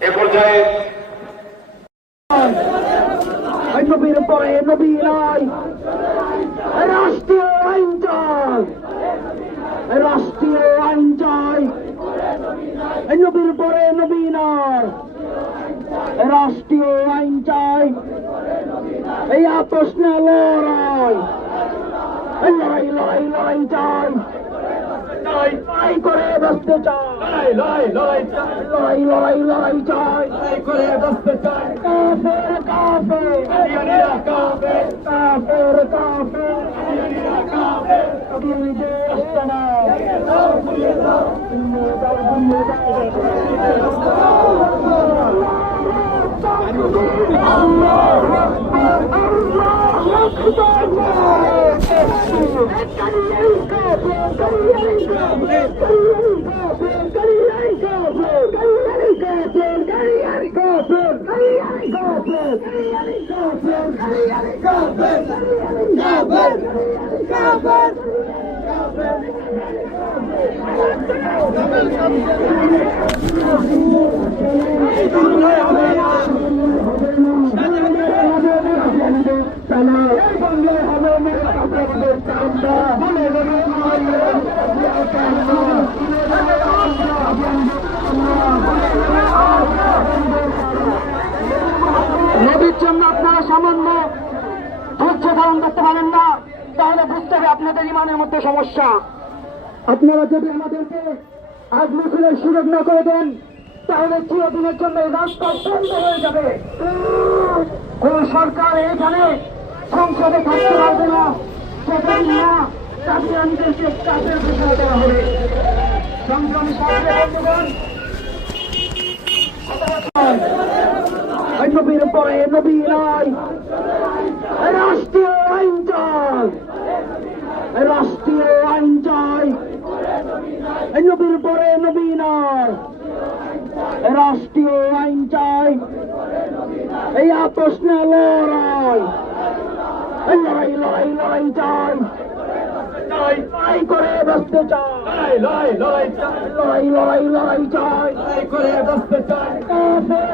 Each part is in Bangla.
পঞ্চায়েত এই নবীর পরে নবী নাই। রাষ্ট্রীয় আইন চাই। রাষ্ট্রীয় আইন চাই। নবীর পরে নবী নাই। রাষ্ট্রীয় আইন চাই। এই আপোষ না লড়াই। লড়াই লড়াই লড়াই চাই। লড়াই করে বাঁচতে চাই। লড়াই লড়াই লড়াই লড়াই লড়াই চাই লড়াই করে বাঁচতে চাই কাফের কাফের কাদিয়ানিরা কাফের কাফের কাফের কাদিয়ানিরা কাফের কবি দেশ না Copeland, Daddy Copeland, Daddy Copeland, Daddy Copeland, Daddy Copeland, Daddy Copeland, Copeland, Copeland, Copeland, ধারণ করতে পারেন না, তাহলে বুঝতে হবে আপনাদের ইমানের মধ্যে সমস্যা। আপনারা যদি আমাদেরকে আজ মিছিলের সুযোগ না করে দেন, তাহলে চিরদিনের জন্য রাস্তা বন্ধ হয়ে যাবে। কোন সরকার এখানে সংসদে থাকতে পারবে না যতদিন না কাদিয়ানিদেরকে চাপের ঘোষণা দেওয়া হবে। সংগ্রামী সাহেবের বন্ধুগণ এই নবীর পরে নবী নাই। রাষ্ট্রীয় আইন চাই। রাষ্ট্রীয় আইন চাই। নবীর পরে নবী নাই। রাষ্ট্রীয় আইন চাই। এই আপোষ না লড়াই লড়াই লড়াই লড়াই চাই। লড়াই করে বাঁচতে চাই। লড়াই লড়াই লড়াই লড়াই চাই। করে বাঁচতে চাই।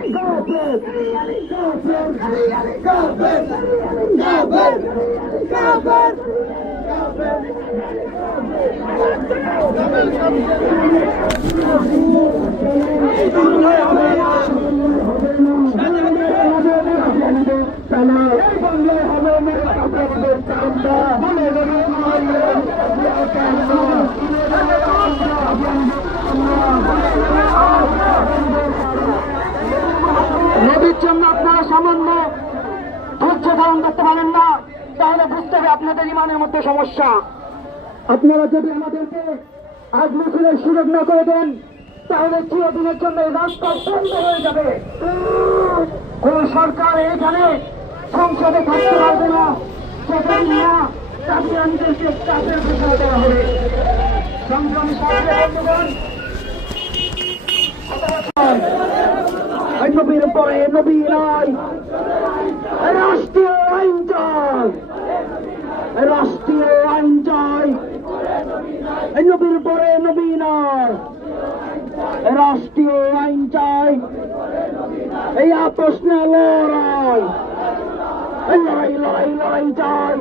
কাফের কবি দেশ না নদীর ধারণ করতে পারেন না, তাহলে বুঝতে হবে আপনাদের ইমানের মধ্যে সমস্যা। আপনারা যদি আমাদেরকে আজ মিছিলের সুযোগ না করে দেন, তাহলে চিরদিনের জন্য এই রাস্তা বন্ধ হয়ে যাবে। কোন সরকার এখানে সংসদে থাকতে পারবে না, যতদিন না কাদিয়ানিদেরকে চাপের ঘোষণা দেওয়া হবে। সংগ্রামী এই নবীর পরে নবী নাই। রাষ্ট্রীয় আইন চাই। রাষ্ট্রীয় আইন চাই। নবীর পরে নবী নাই। রাষ্ট্রীয় আইন চাই। এই আপোষ না লড়াই লড়াই লড়াই লড়াই চাই।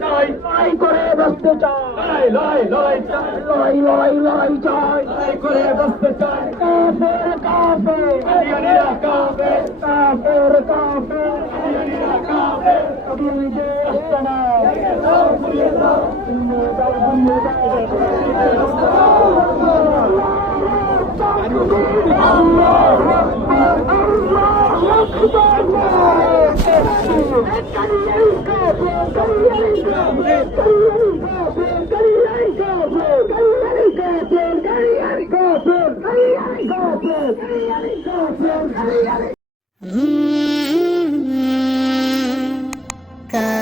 লড়াই করে বাঁচতে চাই। লড়াই লড়াই লড়াই লড়াই লড়াই চাই। লড়াই করে বাঁচতে চাই কাফের কাফের কাদিয়ানিরা কবি দেশ না কাফের কাফের কাফের का